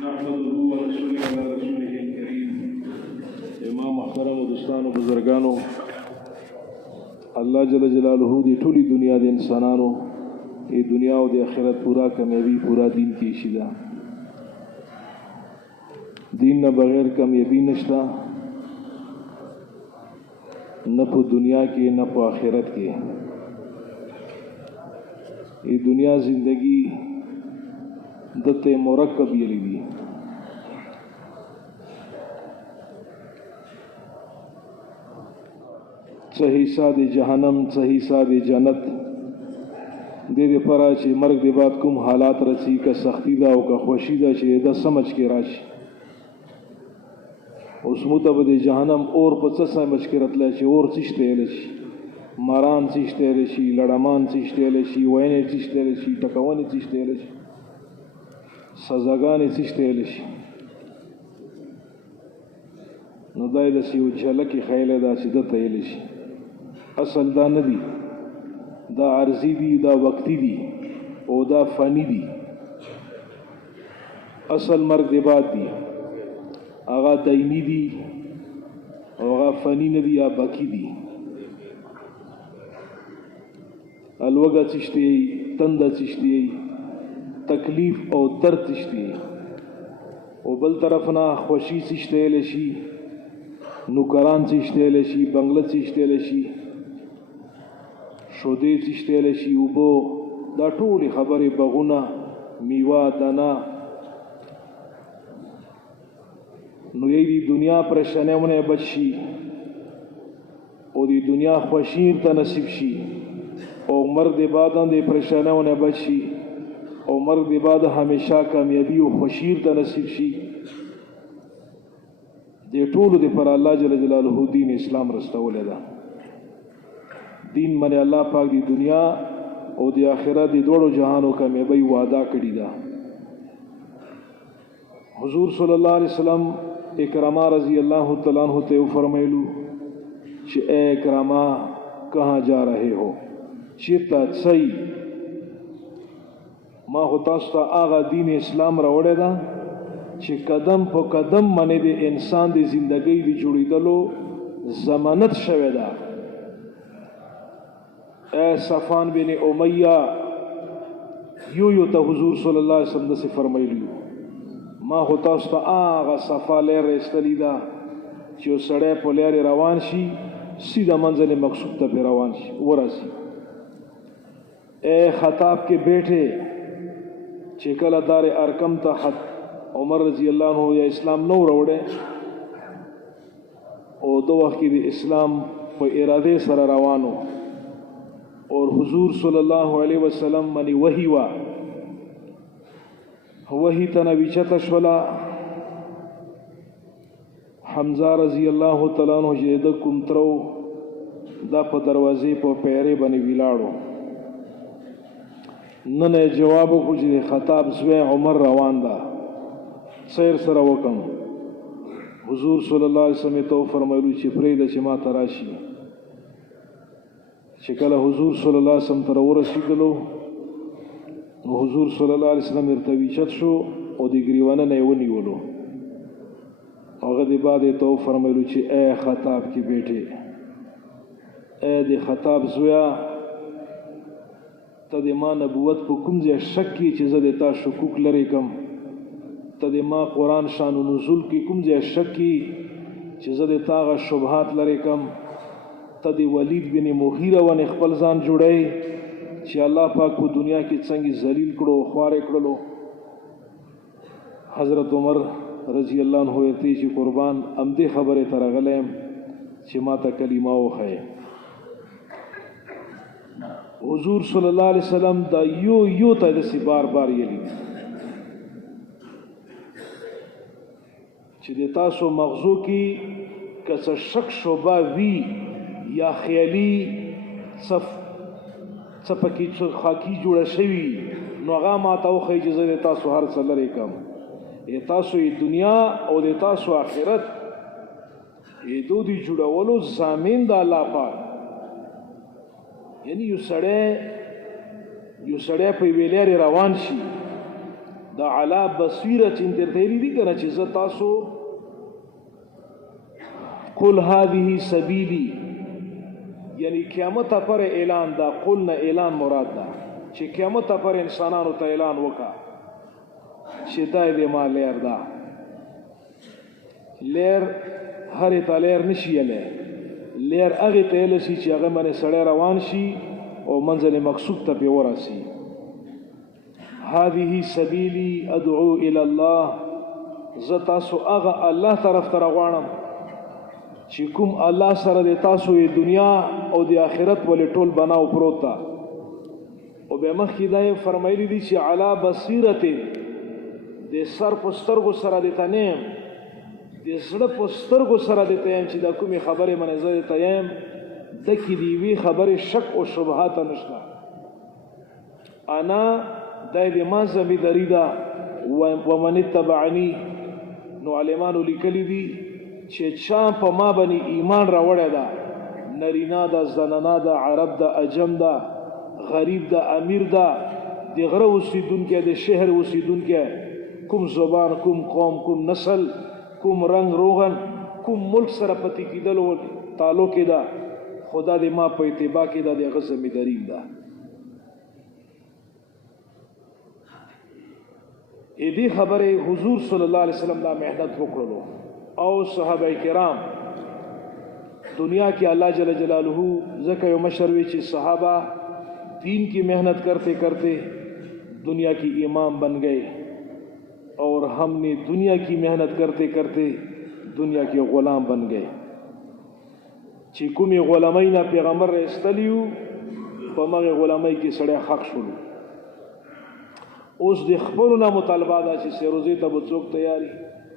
نحمده ونصلي على رسوله الكريم. امام محترم دوستانو بزرگانو، الله جل جلاله دی ټولي دنیا د انسانانو ای دنیا او د آخرت پورا کامیابی پورا دین کی شیدا. دین نه بغیر کامیابی نشتا، نه په دنیا کې نه په آخرت کې. ای دنیا زندگی دته مرکب یلی دی. څه حصہ د جهنم، څه حصہ د جنت. دې پرا چې مرګ دی بعد کوم حالات رسی، که سختی دا او که خوشی دا چې دا سمجھ کې راشي. اوس متب د جهنم اور په څه سمجھ کې راتل چې اور څشته لشي، ماران څشته لشي، لړمان څشته لشي، وینې څشته لشي، ټکوونه څشته لشي، سزاګانې څشته لشي. نو دای د سیو جلکی خیله دا چې د تیل شي. اصل دا نه دی، دا عرضی دی، دا وقتی دی او دا فانی دی. اصل مرگ دی بعد دی، آغا دینی دی او آغا فانی نه دی یا باقی دی. الوگا چشتی، تنده چشتی، تکلیف او درد چشتی، او بل طرفنا خوشی چشتی لشی، نوکران چشتی لشی، بنگله چشتی لشی، شودې چشتیل شي، اوبو، دا ټولې خبرې، بغونه، میوه، دانه. نو یې دی دنیا پریشانیونه بچ شي او دی دنیا خوشی ته نصیب شي، او مرګ دی بعد د پریشانیونه بچ شي، او مرګ دی بعد همیشه کامیابی او خوشی ته نصیب شي. دې ټولو دی پر الله جل جلاله دین اسلام رستول ده. دین منه الله پاک دی دنیا او دی آخرت دی دوړو جهانو کامیابی وعده کړی دا. حضور صلی الله علیه وسلم اکرامہ رضی اللہ تعالیٰ عنہ ته فرمایلو چې اے اکرامہ کہاں جا رہے ہو؟ چیرته ځئ؟ ما خو تاسو ته هغه دین اسلام راوړی دا چې قدم په قدم باندې د انسان د زندګۍ د جوړېدلو ضمانت شوی ده. اے صفان بن امیہ یو ته حضور صلی الله علیه وسلم داسې فرمایلی، ما خو تاسو ته هغه صفا لرې ایستلې ده چې یو سړی په لارې روان شي، سیده منزل مقصود ته پې روان شي ورسي. اے خطاب کې بیٹھے چې کله دار ارکم ته خط عمر رضی الله عنه یا اسلام نو راوړی، او دو وخت کې د اسلام په اراده سره روانو، اور حضور صلی اللہ علیہ وسلم منی وحی وا وحی تنوی چتا شولا. حمزہ رضی اللہ تعالیٰ عنہ چې د کومترو دا په دروازې په پیرې باندې ویلاړو. نن جواب کو چې خطاب زوی عمر روان دا سیر سره وکم. حضور صلی الله علیه وسلم ته فرمایلو چې پرېږده چې ما تراشي. چې کله حضور صلی الله علیه وسلم تر ورسېدلو، نو حضور صلی الله علیه وسلم ورته اوچت شو او د ګریوانه نه یې ونیولو. هغه د بعد یې ته وفرمایلو چې اے خطاب کې بیټې، اے د خطاب زویا، ته د ما نبوت په کوم ځای شک کې چې زه د تا شکوک لرې کم؟ ته د ما قرآن شان و نزول کې کوم ځای شک کې چې زه د تا هغه شبهات لرې کم؟ ته د ولید بن مغیره ونې خپل ځان جوړی چې الله پاک په دنیا کې څنګه ذلیل کړو، خوارې کړلو. حضرت عمر رضی الله عنه ورته چې قربان امدې خبرې ته راغلی یم چې ما ته کلمه وښیه. حضور صلی الله علیه وسلم دا یو ته داسې بار بار یلی چې د تاسو مغزو کې که څه شک شبه وي یا خیالي څه پکې څه خاکی جوړه شوي، نو هغه ما ته وښیي چې زه د تاسو هر څه لرې کړم. د تاسو دنیا او د تاسو آخرت دو دی جوړولو ضامن د الله پاک. یعنی یو سړی په یوې لارې روان شي، دا علا بصیرت انترتیلی دی کنا چیز تاسو قل هذه سبیلی یعنی قیامت پر اعلان دا قل نه اعلان مراد دا چې قیامت پر انسانانو ته اعلان وکا چې دای دې ما لیر دا لیر هر ته لیر نشي لیر هغه ته لسی چې هغه باندې سړی روان شي او منزل مقصود ته په ورسي هذه سبیلی ادعو الی الله زتا سو هغه الله طرف ته غواړم چې کوم الله سره د تاسو د دنیا او د آخرت ولې ټول بناو پروت تا او به مخکې دا فرمایلی دي چې علا بصیرت د سر پسترګو سره د تنیم د زړه پسترګو سره د تیم چې دا کومې خبرې منځ د تیم د کې دی وی خبرې شک او شبهات نشته انا دای ما زمي دریدا ومن تبعنی نو علمانو لیکلی دي چې چا په ما باندې ایمان راوړی دا نرینا دا زنانا دا عرب دا عجم دا غریب دا امیر دا د غره اوسیدونکو د شهر اوسیدونکو کوم زبان کوم قوم کوم نسل کوم رنگ روغن کوم ملک سره پتی کېدل او تعلق دا خدا دې ما په اتباع کې دا د غزمې دریم دا دې خبره حضور صلی الله علیه وسلم دا محنت وکړلو او صحابه کرام دنیا کی اللہ جل جلالہ زکہ و مشروی چی صحابہ دین کی محنت کرتے کرتے دنیا کی امام بن گئے اور ہم نے دنیا کی محنت کرتے کرتے دنیا کے غلام بن گئے چی کمی غلامینا پیغمبر استلیو پمغ غلامی کی سڑے حق شلو اس دی خبرنا مطالبہ دا چی سیروزی تا بچوک تیاری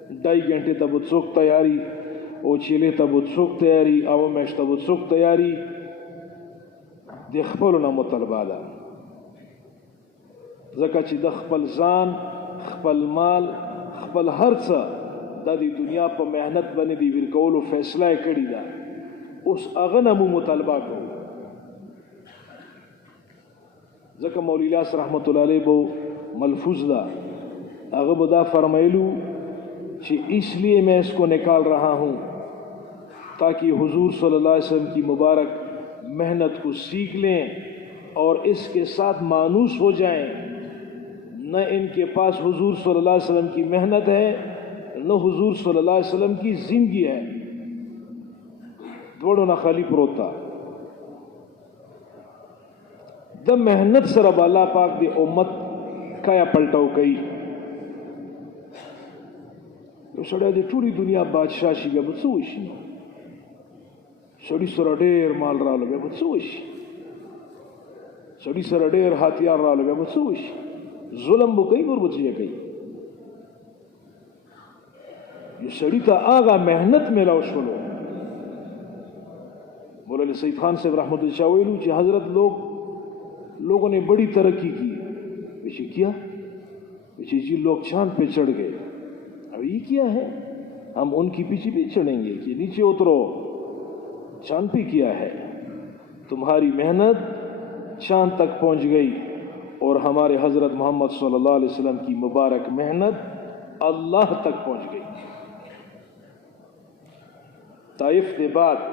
2 घंटे तब उत्सुक तैयारी او چیلے تب उत्सुक تیاری او میش تب उत्सुक تیاری د خپلنا مطالبه ده ځکه چې د خپل ځان خپل مال خپل هر څه د دنیا په مهنت باندې دی ورکولو فیصله کړی ده اوس هغه نمو مطالبه کوو ځکه مولا الیاس رحمت الله علیه بو ملفوظ ده هغه به دا فرمایلو کہ اس لیے میں اس کو نکال رہا ہوں تاکہ حضور صلی اللہ علیہ وسلم کی مبارک محنت کو سیکھ لیں اور اس کے ساتھ مانوس ہو جائیں نہ ان کے پاس حضور صلی اللہ علیہ وسلم کی محنت ہے نہ حضور صلی اللہ علیہ وسلم کی زندگی ہے دوڑو نہ خالی پروتا د محنت سره الله پاک دی امت کایا پلټاو کوي سړی د ټولې دنیا بادشاه شي بیا به څه وشي سړي سره ډېر مال راغله بیا به څه وشي سړي سره ډېر هتیار راغله بیا به څه وشي ظلم به کوي ور به څه کوي یو سړي ته هغه محنت میلاو شولو مولانا سید خان صاحب رحمت اللہ ویلو کہ حضرت لوگوں نے بڑی ترقی کی پیچھے کیا پیچھے جی لوگ چاند پہ چڑھ گئے اب یہ کیا ہے ہم ان کی پیچھے بھی چڑھیں گے کہ نیچے اترو چاند پہ کیا ہے تمہاری محنت چاند تک پہنچ گئی اور ہمارے حضرت محمد صلی اللہ علیہ وسلم کی مبارک محنت اللہ تک پہنچ گئی طائف کے بعد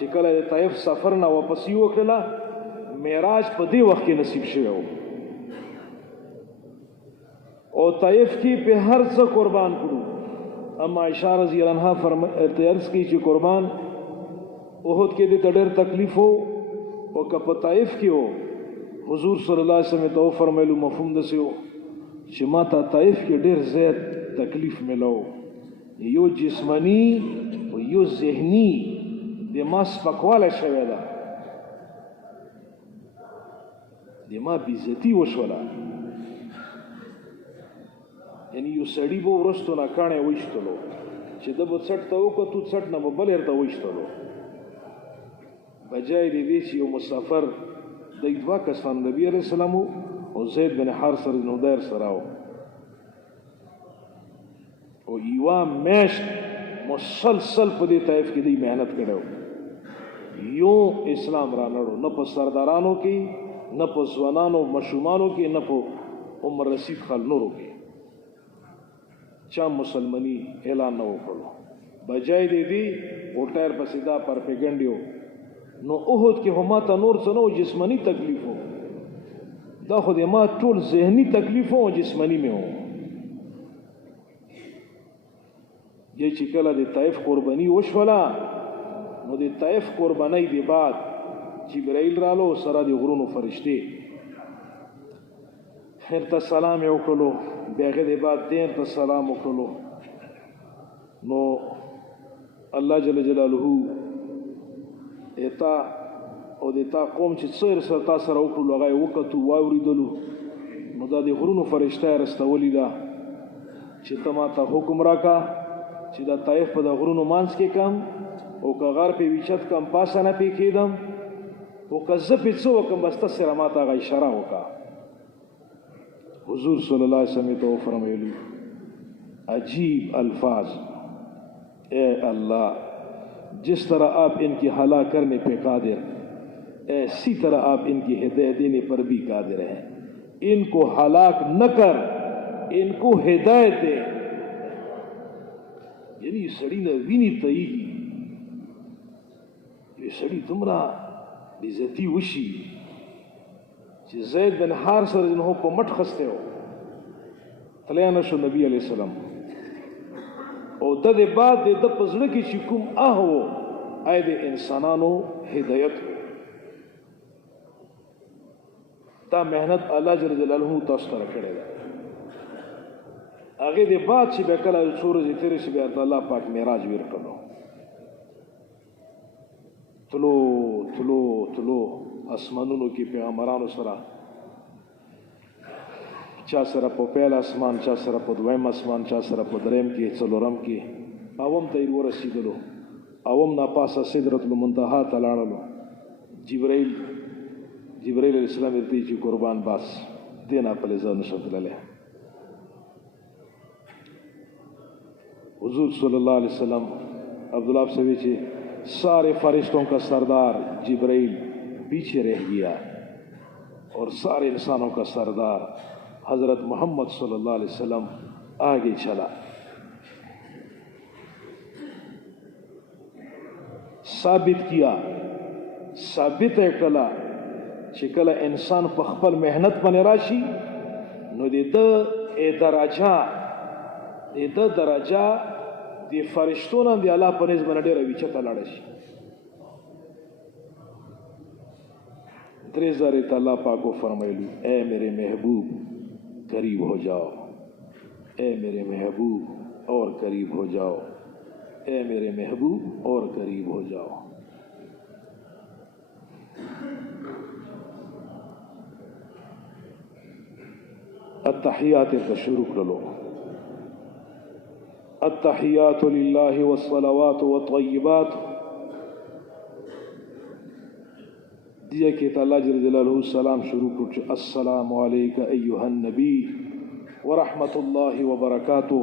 چکل طائف سفر نہ واپس وکړه معراج په دې وخت کې نصیب شوی او طائف کې په هر څه قربان کړو اما عائشہ رضی اللہ عنہا فرمایي چې قربان احد کې د ډېر تکلیف او کپ طائف کې او حضور صلی الله علیه وسلم ته فرمایلو مفهوم دسیو چې ما ته طائف کې ډېر زیات تکلیف ملو یو جسمانی او یو ذهنی د ما سپکواله شوی ده د ما بیزتی وشوله یعنی یو سړی به ورستو نه کاڼی ویشتلو چې ده به څټ ته وکتو څټ نه به بل هرته ویشتلو بجای د دې چې یو مسافر د دوه کسان نبی علیه السلام او زید بن حارث بن حدیر سره او یوه میاشت مسلسل په دې طایف کې دی محنت کړو یو اسلام را نړو نه په سردارانو کې نه په ځوانانو مشومانو کې نه په عمر رسید خل نورو کې چا مسلمانی اعلان نه وکړو بجای دی دی او ټایر پسې دا پرپیګنډ یو نو احد کې هم تا نور څه نو جسمانی تکلیف وو دا خو دې ما ټول ذهني تکلیف او جسمانی مې وو یہ چې کله د طائف قربانی وشولا نو د طائف قربانی دی بعد جبرائیل رالو سره د غرونو فرشتي خیر ته سلام یې وکړو بیاغه دی بعد دین ته سلام وکړو نو الله جل جلاله ایتا او دیتا قوم چې څیر سره تا سره وکړو هغه وکړو واوریدلو نو دا د غرونو فرشته رستولی دا چې ته ما ته حکم راکا چې دا طائف په د غرونو مانس کې کم او که غار په ویچت کم پاسه نه پې کېدم او که زه پې څه وکړم بس ته سره ما ته هغه اشاره وکړه حضور صلی اللہ علیہ وسلم تو فرمایلی عجیب الفاظ اے اللہ جس طرح آپ ان کی ہلاک کرنے پہ قادر ایسی طرح آپ ان کی ہدایت دینے پر بھی قادر ہیں ان کو ہلاک نہ کر ان کو ہدایت دے یعنی سڑی نہ وینی تئی یہ سڑی تمرا بیزتی وشی چې زید بن حارث رضی الله په مټ خسته و تلیانه شو نبی علیہ السلام او د دې بعد د پزړه کې چې کوم وو آی د انسانانو هدایت تا مهنت الله جل جلاله تاسو ته کړی دا هغه د بعد چې به کله سورج تیرې شي به الله پاک معراج ور کړو تلو اسمانونو کې پیغمبرانو سره چا سره په پیل اسمان چا سره په دویم اسمان چا سره په دریم کې څلورم کې اوم ته ورسېدلو اوم نه پاسه سدرۃ المنتهى ته لاړلو جبرائیل علیہ السلام ورته چې قربان باس دینا په ځان شتلله حضور صلی اللہ علیہ وسلم عبداللہ سے چې سارے فرشتوں کا سردار جبرائیل پیچھے رہ گیا اور سارے انسانوں کا سردار حضرت محمد صلی اللہ علیہ وسلم آگے چلا ثابت ہے کلا چې کله انسان په خپل مهنت باندې راشي نو د درجه د فرشتو نه دی الله په نسبت باندې ډېر ویچته لاړ شي درې زره تعالی پاک کو فرمایلی اے میرے محبوب قریب ہو جاؤ اے میرے محبوب اور قریب ہو جاؤ اے میرے محبوب اور قریب ہو جاؤ التحیات کا شروع کر لو التحیات للہ والصلوات والطیبات دیا کہ اللہ جل جلالہ السلام شروع کر السلام علیکہ ایہا النبی ورحمت اللہ وبرکاتہ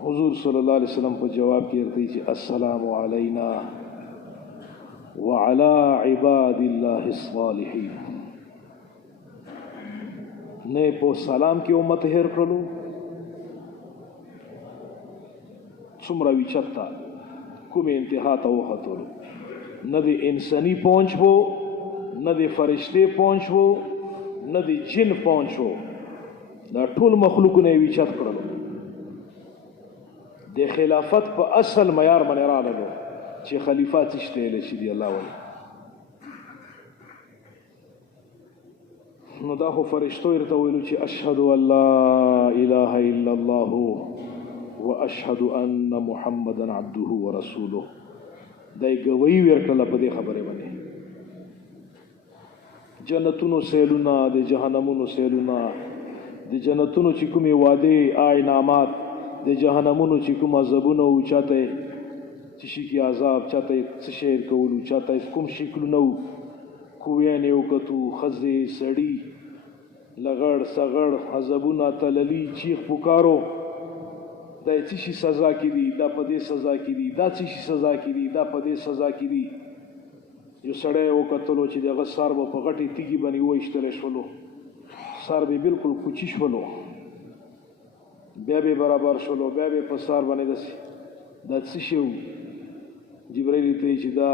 حضور صلی اللہ علیہ وسلم کو جواب کرتی کہ السلام علینا وعلى عباد اللہ الصالحین نئے پو سلام کی امت ہیر کرلو سمرا ویچتا کم انتہا تا وختلو نہ دی انسانی پہنچ ہو نہ دی فرشتے پہنچ ہو نہ دی جن پہنچ ہو دا ټول مخلوق نے ویچت کرلو دی خلافت پا اصل معیار من ارادلو چی خلیفہ تشتے لشی دی اللہ ولی نو دا خو فرشتو ارتویلو چی اشہدو ان لا الہ الا اللہ و اشہدو ان محمدن عبدہ و رسولہ دای گوئی ورکړه په دې خبره باندې جنتونو سیلونا د جهنمونو سیلونا د جنتونو چې کومې وعده آینامات د جهنمونو چې کوم عذابونه او چاته چې شي کې عذاب چاته څه شي کولو چاته کوم شکل نو کویانه وکتو خزه سړی لغړ سغړ عذابونه تللی چیخ پکارو دا څه شي سزا کړي دا په دې سزا کړي دا څه شي سزا کړي دا په دې سزا کړي یو سړی وکتلو چې دغه سار په غټي تیږي باندې وښتل شولو سار به بالکل کوچی شولو بیا به برابر شولو بیا به په سار باندې داسې دا څه شی و جبرائیل ته چې دا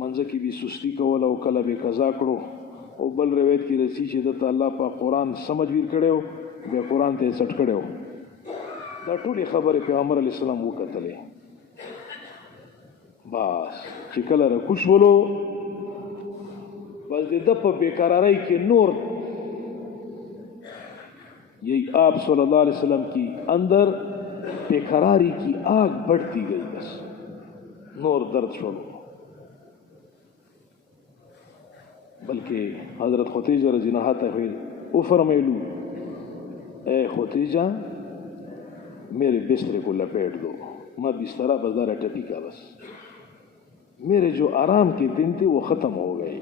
منځه کې به سستی کول او کله به قضا کړو او بل روایت کې رسی چې د الله په قرآن سمجھ ویر کړو بیا قرآن ته سټ کړو دا ټولې خبرې پیغمبر علیه السلام وکتلې بس چې کله رکوش ولو بس د په بیقراری کې نور یہی آپ صلی اللہ علیہ وسلم کی اندر بیقراری کی آگ بڑھتی گئی بس نور درد شروع بلکہ حضرت ختیجہ رضی اللہ عنہ وہ فرمائلو اے ختیجہ میرے بسترے کو لپیٹ دو میں بسترہ بزارہ ٹپی کا بس میرے جو آرام کے دن تھے وہ ختم ہو گئے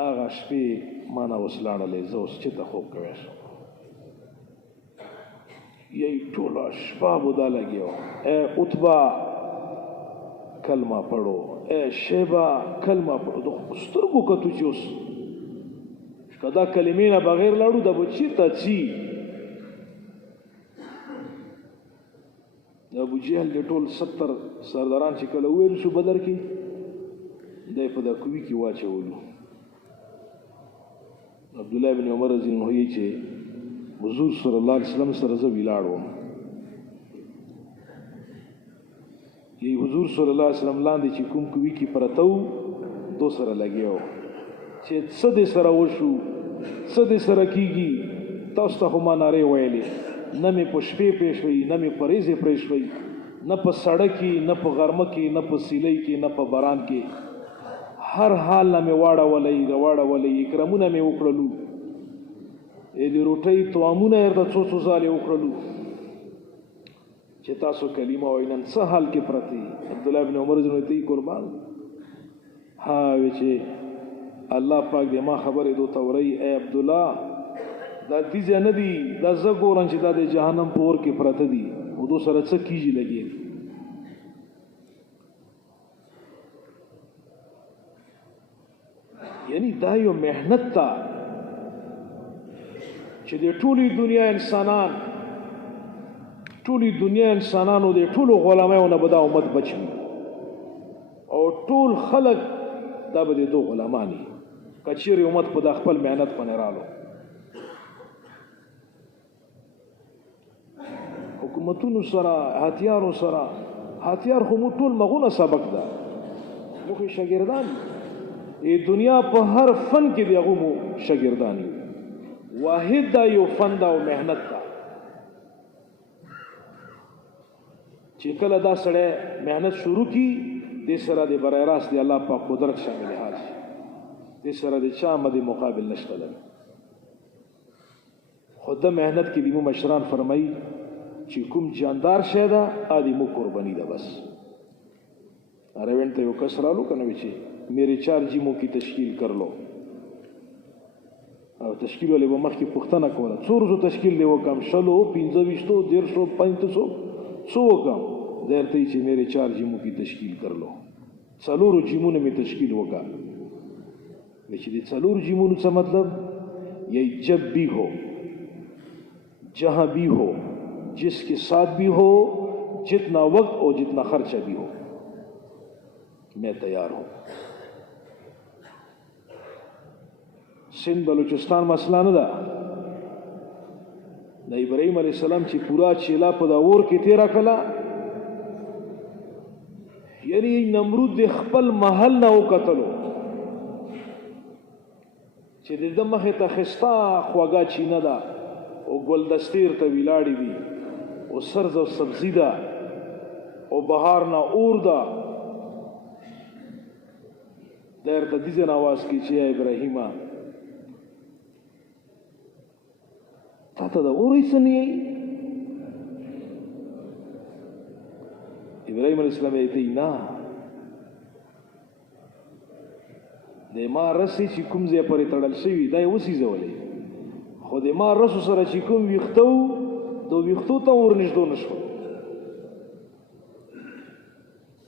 آغا شپې مانا وسلاړلې زه اوس چېرته خوب کوی شم یہی ټوله شپه بودا لګیا اے عتبہ کلمه پڑھو اے شیبہ کلمه پڑھو د سترګو کتو چې اوس که دا کلمې نه بغیر لاړو دا به چېرته ځي د ابوجهل د ټول 70 سرداران چې کله وویل شو بدر کې دی په دا کوي کې واچولو عبدالله بن عمر رضی الله عنه چې حضور صلی الله علیه وسلم سره زه ولاړم یی حضور صلی الله علیه وسلم لاندې چې کوم کوي کې پرتو دو سره لګیاو چې څه دې سره وشو څه دې سره کیږي تاسو ته هم ناره ویلې نه مې په شپې پېښوي نه مې په ریزې پېښوي نه په سړک کې نه په غرمه کې نه په سیلۍ کې نه په باران کې هر حال نه مې واړولې اکرامونه مې وکړلو د روټۍ توامونه یې د څو څو ځالې وکړلو چې تاسو کلمه وایئ نن څه حال کې پرته یي عبدالله بن عمر زنو ته قربان ها وی چې الله پاک دې ما خبرې دوته ورئ اے عبدالله دا دیزه نه دي دا زه ګورم چې دا د جهنم په اور کې پرته دي او دو سره څه کیږي لګي یعنی دا یو محنت تا چې د ټولي دنیا انسانانو د ټولو غلامانو به دا امت بچي او ټول خلق دا به د دو غلامانی کچېرې امت په د خپل محنت باندې رالو حکومتونو سره هتیارو سره هتیار خو مو ټول مغونه سبق ده موږ شاګردان ای دنیا په هر فن کې دی هغه مو شاګردان واحد دا یو فن دا او محنت دا چې کله دا سره محنت شروع کی د سره د برای راست دی الله په قدرت شامل حال د سره د چا مدي مقابل نشته ده خود محنت کې دیمو مشران فرمایي چې کوم جاندار شه ده ادي مو قرباني ده بس اروینته یو کسرالو کنه وچی میرے 4 جیموں کی تشکیل کر لو او تشکیل والے وہ مخ کی پختہ نہ کولا څور زو تشکیل دی وکم شلو 15 150 500 سو وکم درته چې میرے 4 جیموں کی تشکیل کر لو څلور جیموں میں تشکیل وکا چې دې څلور جیموں څه مطلب یہ جب بھی ہو جہاں بھی ہو جس کے ساتھ بھی ہو جتنا وقت اور جتنا خرچہ بھی ہو میں تیار ہوں سندھ بلوچستان مسئلہ نه ده د ابراهیم علیه السلام چې پورا چیلا په دا اور کې تیرا کلا یعنی نمرود د خپل محل نه وکتلو چې د مخه ته خستا خواګه چینه ده او ګلدستیر ته ویلاړی دي او سرز او سبزی ده او بهار نه اور ده درته دې ځن आवाज کی چې ابراهیمه تاته دا اورې سنې ابراهیم علیه السلام یې ته نه د ما رسې چې کوم ځای پرې تړل شوي دا یې وسیځولې خو د ما رسو سره چې کوم ویښته و د ویښتو ته ورنږدې نه شول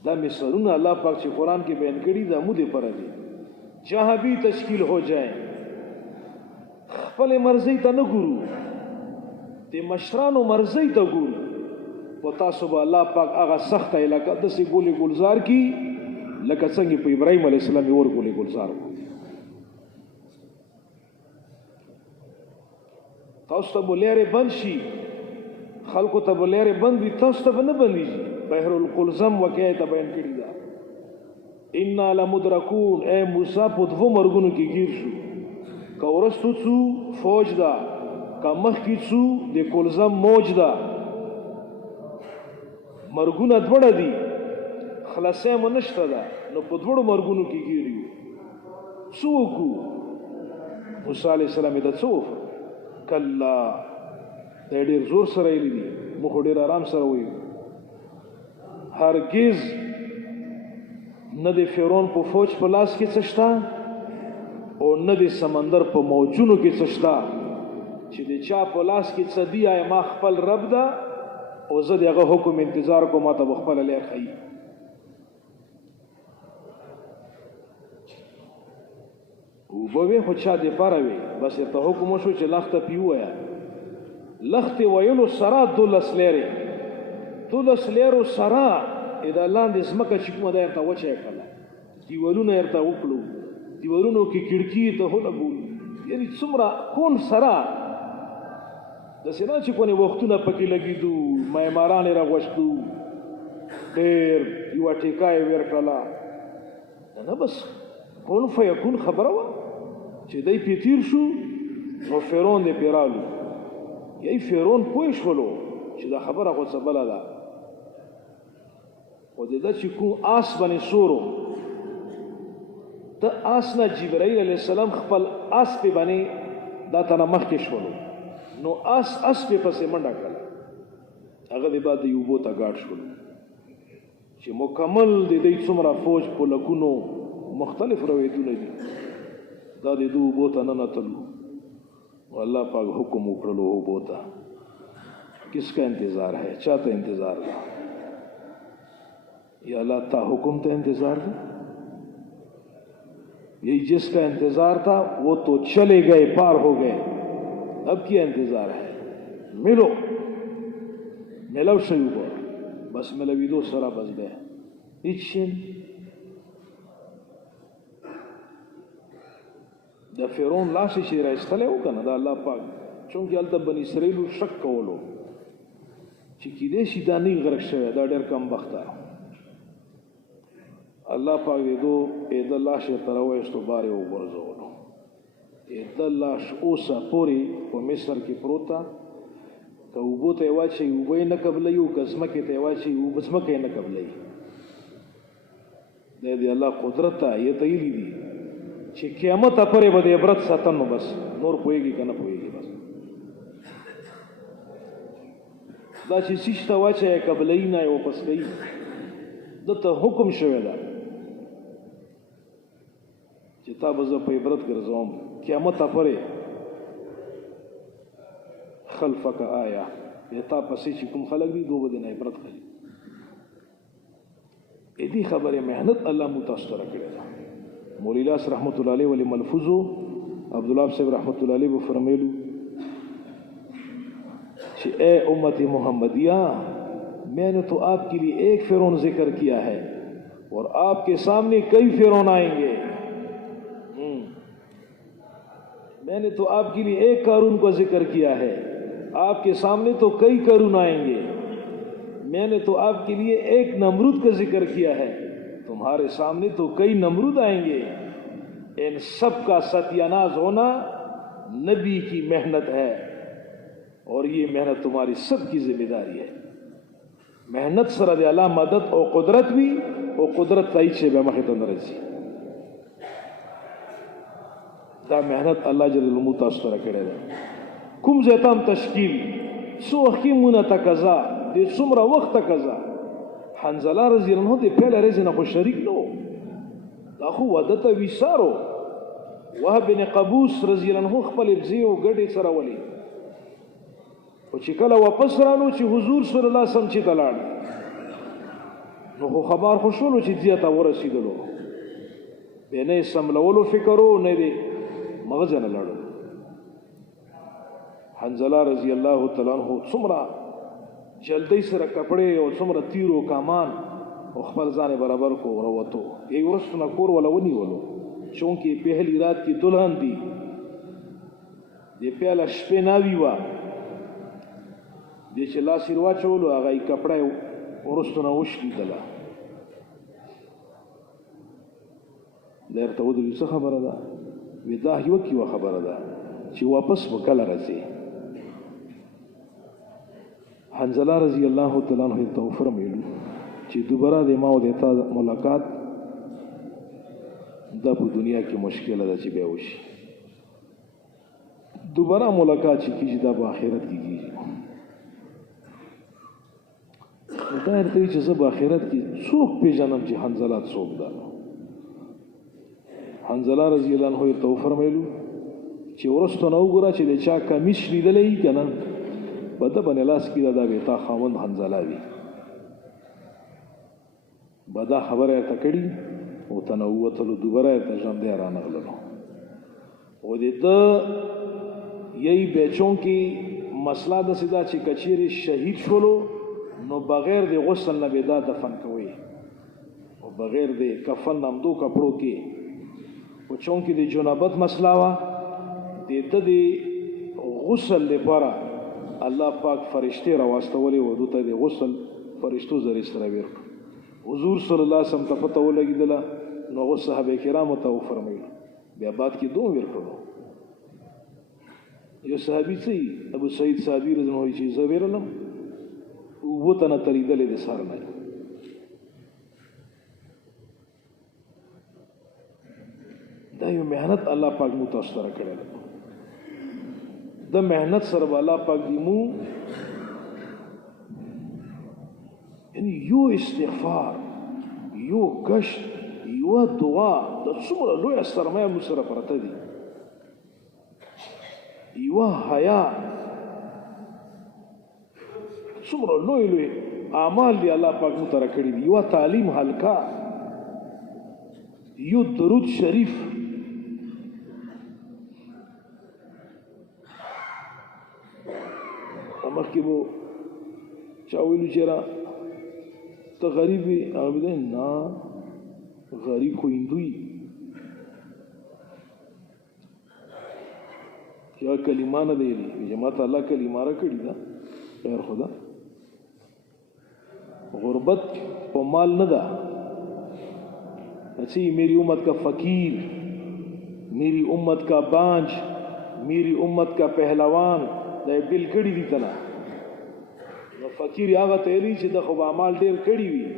دا مثالونه الله پاک چې قرآن کې بیان کړي دا مو دې پره دي جہاں بھی تشکیل ہو جائے خپل مرضی ته نه ګورو، د مشرانو مرضی ته ګورو. په تاسو به الله پاک هغه سخته علاقه داسې ګولې ګلزار کی لکه څنګه په ابراهیم علیه السلام یې ور ګولې ګلزار کړو. تاسو ته به لارې بند شي، خلکو ته به لارې بند وي، تاسو ته به نه بندېږي. بحر القلزم واقعه ته بیان کړي ده. انا لمدرکون، اے موسی په دوو مرګونو کې گیر شو. که ورستو څو فوج ده، که مخکې څو د قلزم موج ده، مرګونه دوړه دي، خلاصې مو نشته ده، نو په دوړو مرګونو کې گیر یو. څه وکړو؟ موسی علیه السلام د څه وکړو؟ کلا دا ډېر زور سره ویلي دي، موږ خو ډېر آرام سره وایو. هرگز نه د فرعون په فوج په لاس کې څه شته او نه د سمندر په موجونو کې څه شته چې د چا په لاس کې څه دی. ما خپل رب ده او زه د هغه حکم انتظار کوم، ما ته به خپله لار ښیي. اوبه وې خو چا دپاره وې، بس ورته حکم وشو چې لښته پې ووایه. لښتې ویلو سره 12 لارې، 12 لارو سره دا لاندې ځمکه چې کومه ده ورته وچه یې کړله، دیوالونه یې ورته وکړو، دیوالونو کې کړکي ته ولګولو. یعنې څومره کون سره داسې نه چې کونې وختونه پکې لګېدو، معماران یې راغوښتو، ډېر یوه ټیکه یې ویر کړله. نه بس کون فیکون خبره وه چې دی پې تیر شو نو فرعون دی پې رالو. یی فرعون پوه شولو چې دا خبره خو څه بله ده. خو د ده چې کوم آس باندې سورو، د آس نه جبرائیل علیه السلام خپل آس پې باندې دا تنه مخکې شولو، نو آس پې پسې منډه کړله. هغه د بعد د اوبو ته ګاډ شولو چې مکمل د دوی څومره فوج په لکونو مختلف روایتونه دي، دا د دو اوبو ته ننوتلو. اللہ پاک حکم اکڑلو ہو بوتا. کس کا انتظار ہے؟ چاہتا انتظار ہے یا اللہ تا حکم تا انتظار ہے؟ یہی جس کا انتظار تھا وہ تو چلے گئے، پار ہو گئے، اب کیا انتظار ہے؟ ملو ملو شیو با بس ملوی دو سرا بس گئے ایچین. دا فرعون لاس چې راایستلی و که نه، دا الله پاک چونکې هلته بني اسرائیلو شک کولو چې کیدای شي دا نه غرق شوی، دا ډېر کم بخته. الله پاک د ده لاس ورته راوایستو، بار یې وغورځولو. د لاس اوسه پورې په مصر کې پروت ده. که اوبو ته یې واچوي اوبه یې نه قبلوي، او که ځمکې ته یې واچوي ځمکه یې نه قبلوي. دا د الله قدرت ته یې ته ویلي دي چې قیامت پورې به د عبرت ساتن، نو بس نور پوهېږي که نه پوهېږي. بس دا چې سیچ ته واچوي قبلوي نه یې واپس کوي، ده ته حکم شوی ده چې تا به زه په عبرت ګرځوم قیامت پورې. خلفک آیا، تا پسې چې کوم خلک دي دو به د نه عبرت کوي. دې خبرې محنت الله مو تاسو ته راکړې ده. مولا الیاس رحمت الله علیہ ولی ملفوظو عبداللہ صاحب رحمت اللہ علیہ فرمیلو کہ اے امت محمدیہ، میں نے تو آپ کے لیے ایک فرعون ذکر کیا ہے اور آپ کے سامنے کئی فرعون آئیں گے. میں نے تو آپ کے لیے ایک قارون کو ذکر کیا ہے، آپ کے سامنے تو کئی قارون آئیں گے. میں نے تو آپ کے لیے ایک نمرود کا ذکر کیا ہے، تمہارے سامنے تو کئی نمرود آئیں گے. ان سب کا ستیاناز ہونا نبی کی محنت ہے، اور یہ محنت تمہاری سب کی ذمہ داری ہے. محنت سره د الله مدد او قدرت وي، او قدرت تایید شي به مخې ته نه راځي. دا محنت الله جل جلاله تاسو ته راکړې ده. کوم ځای ته هم تشکیل څو وخت کې مونږ تقاضا د څومره وخت تقاضا. حنظله رضی الله عنه د پیله ورځې نه خو شریک نه و، دا خو واده ته ویسارو. وهب بن قبوس رضی الله عنه خپلې بزې او ګډې سره ولي، او چې کله واپس رانو چې حضور صلی الله علیه وسلم چې ته لاړ، نو خو خبر خو شولو چې ځای ته ورسېدلو، بیا نه یې سملولو فکر و نه یې مغزه نه لاړو. حنزله رضی الله تعالی عنہ څومره جلدی سره کپڑے او څومره تیر او کامان او خپل ځان برابر کو وروته یې ورسونه کور ولا ونی ولو چونکه پہلی رات کی دلہن دی دې پهلا شپه ناوی وا دې چې لاس وروا چولو هغه کپڑے ورسونه وشلی دلا درته ودی څه خبره ده ودا یو کی خبره ده چې واپس وکړه راځي حنزله رضی الله تعالی عنہ ته فرمایي چې دوباره د ما او د تا ملاقات د په دنیا کې مشکل ده چې به وشي دوباره ملاقات چې کیږي د آخرت کې کیږي دا ارته چې زه په آخرت کې څوک پیژنم چې حنزله څوک ده حنزله رضی الله عنه ته فرمایلو چې ورستو نو ګره چې د چا کمیس لیدلې کنه په د باندې لاس کې دا به تا خاوند حنزله وي بدا خبره ته کړي او تنووتلو دوباره ته ځم دی رانغلو او دې ته یی بچون کې مسله د سیدا چې کچيري شهید شولو نو بغیر د غسل نه بيدا دفن کوي او بغیر د کفن نامدو کپړو کې او چون کې د جنابت مسله وا د غسل لپاره الله پاک فرشتي راوستولې و دوی ته د غسل فرشتو زری سره ورک حضور صلی الله علیه وسلم ته پته ولګیدله نو هغه صحابه کرامو ته فرمایله بیا بعد کې دوه ورکړو یو صحابي چې ابو سعید صحابي رضی الله عنه چې زویرلم وته نه تریدلې د سار نه دا یو مهنت الله پاک مو تاسو سره کړل د مهنت سره الله پاک دی مو یعنی یو استغفار یو گشت یو دعا د څومره لوی سرمایه مو سره پرته دي یو حیا څومره لوی لوی اعمال دی الله پاک مو تر کړی دي یو تعلیم حلقه یو درود شریف مخکې وو چا ویلو چې را ته غریب وي هغه ویل نه غریب خو هندوی یا کلمه نه دی جماعت الله کلمه را کړی دا خیر خدا غربت په مال نه ده اسی میری امت کا فقیر میری امت کا بانج میری امت کا پہلوان دا بل کړي دي تنا نو فقیر هغه ته لري چې د خو اعمال ډیر کړي وي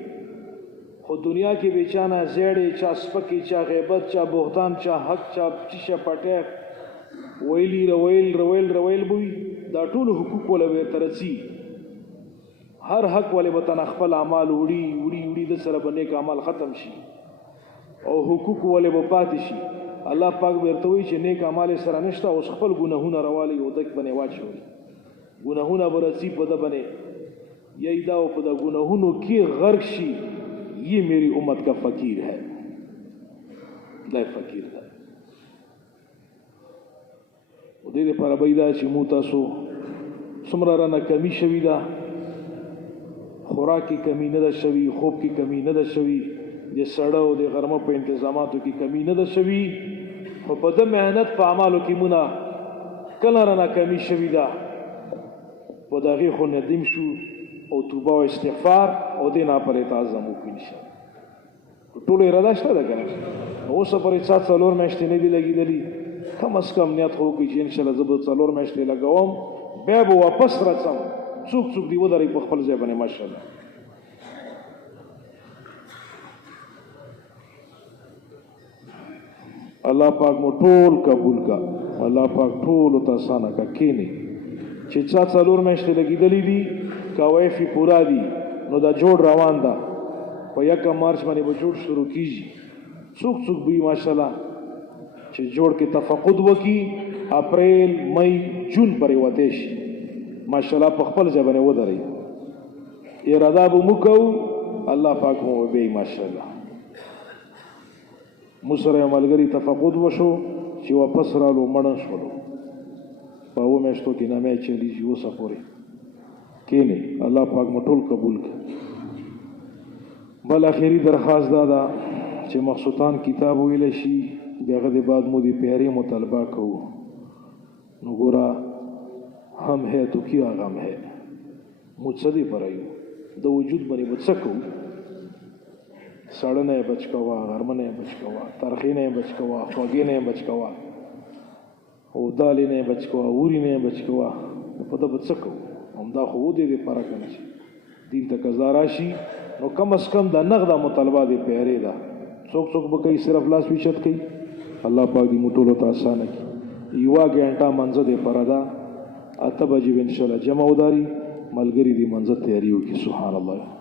خو دنیا کې بیچانه زیړې چا سپکی چا غیبت چا بهتان چا حق چا چشه پټه ویلی رویل بوي دا ټول حقوق ولا به ترسي هر حق ولې وطن خپل اعمال وړي د سره باندې اعمال ختم شي او حقوق ولې به پاتې شي الله پاک ورته وی چې نیک اعمال سره نشته او خپل ګناهونه راوالي او دک باندې واچوي ګناهونه برسي په د باندې یی دا او په د ګناهونو کې غرق شي یہ میری امت کا فقیر ہے دا فقیر ده او دې لپاره بيدا چې مو تاسو څومره رانه کمی شوي ده خوراک کی کمی نه ده شوي خوب کی کمی نه ده شوي د سړو د غرمه په تنظیماتو کې کمی نه ده شوي خو په د مهنت په اعمالو کې مونږه کله رانه کمی شوي ده په دغه خو ندیم شو او توبه او استغفار او دینه پر تعظیم وکړي انشاءالله ټول اراده شته ده کنه نو اوس پرې 7 څلور میاشتې نه دی لګیدلی کم از کم نیت خو کوي چې ان شاء الله زه به څلور میاشتې لګوم بیا به واپس راځم څوک دی ودرې په خپل ځای باندې ماشاءالله الله پاک مو ټول قبول کا الله پاک ټول تاسو نه کا کینی چې 7 څلور میاشتې لګیدلی دي کوایفي پورا دي نو دا جوړ روان ده په 1 مارچ باندې به جوړ شروع کیږي څوک به ماشاءالله چې جوړ کې تفقد وکي اپریل مئی جون پرې وته شي ماشاءالله په خپل ځای باندې ودرې اراده به مکو الله پاک مو به ماشاءالله مسره ملګری تفقد وشو چې واپس رالو مړن شولو په اوه میاشتو کې نامې چلیږي اوسه پورې کینې الله پاک مو ټول قبول کړي. بل اخري درخواست دا ده چې مخصوصان کتاب ویلی شي بیا هغه د بعد مو د پیاري مطالبه کوو. نو ګوره هم ہے تو کیا غم ہے مجھ سے پر آئیو د وجود باندې به څه کوو. ساړه نه یې بچ کوه، غرمه نه یې بچ کوه، ترخې نه یې بچ کوه، خوږې نه یې بچ کوه، او دالې نه یې بچ کوه، ووري نه یې بچ کوه. په ده به څه کوو؟ همدا خو و دې دپاره که نه چې دین ته قضا راشي نو کم از کم دا نغده مطالبه د پیارې ده. څوک څوک به کوي صرف لاس ویچت کوي. الله پاک دې مو ټولو ته اسانه کړي. یوه ګنټه منځه دپاره ده 8 بجې به انشاءالله جمع وداري ملګري دې منځه تیاري وکړي. سبحان الله.